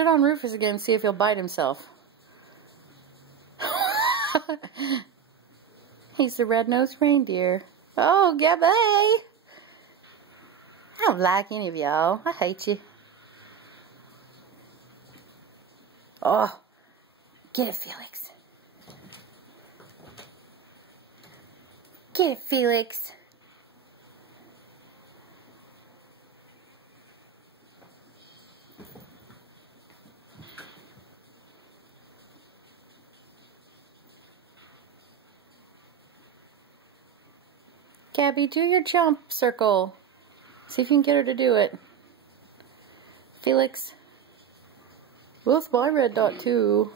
Put it on Rufus again and see if he'll bite himself. He's the red-nosed reindeer. Oh, Gabby! I don't like any of y'all. I hate you. Oh, get it, Felix. Get it, Felix. Gabby, do your jump circle. See if you can get her to do it. Felix. Well, it's my red dot too.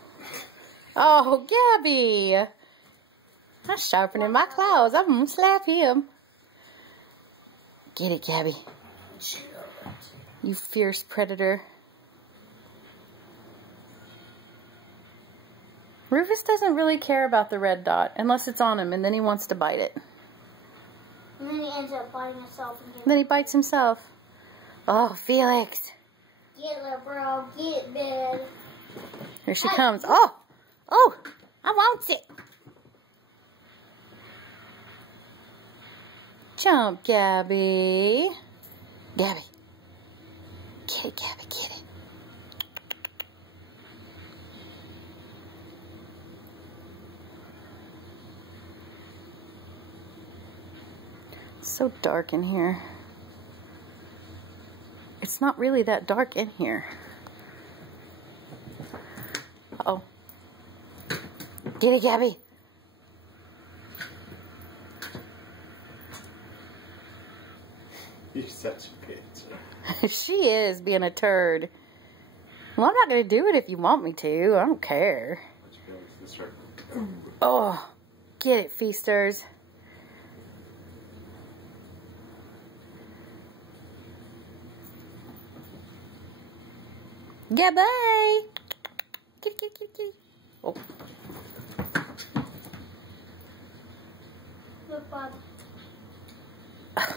Oh, Gabby! I'm sharpening my claws. I'm gonna slap him. Get it, Gabby. You fierce predator. Rufus doesn't really care about the red dot unless it's on him, and then he wants to bite it. And then he ends up biting himself. Then he bites himself. Oh, Felix. Get it, bro. Get it, man. Here she comes. Oh! Oh! I want it. Jump, Gabby. Gabby. Get it, Gabby. Get it. It's so dark in here. It's not really that dark in here. Uh-oh. Get it, Gabby. You're such a bitch. She is being a turd. Well, I'm not going to do it if you want me to. I don't care. Oh, get it, feasters. Gabby. Kitty, kitty, kitty. Oh. Look, Bob. It's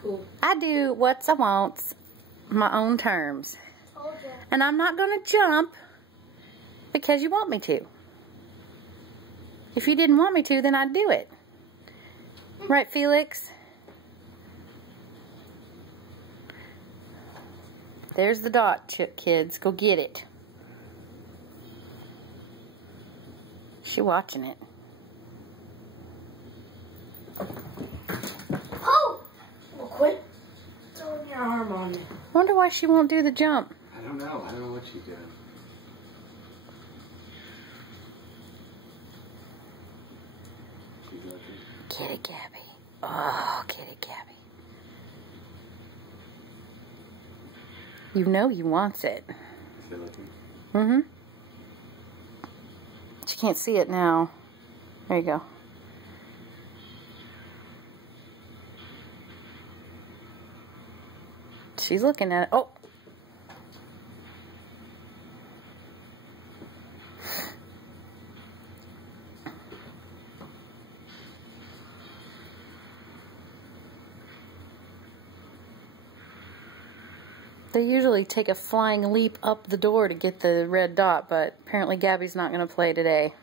cool. I do what I want, my own terms. Told you. And I'm not going to jump because you want me to. If you didn't want me to, then I'd do it. Right, Felix? There's the dot, kids. Go get it. She watching it. Oh! Well, quit Throwing your arm on you. Wonder why she won't do the jump. I don't know. I don't know what she's doing. She's looking. Get it, Gabby. Oh, get it, Gabby. You know he wants it. Is she looking? Mm-hmm. She can't see it now. There you go. She's looking at it. Oh! They usually take a flying leap up the door to get the red dot, but apparently Gabby's not going to play today.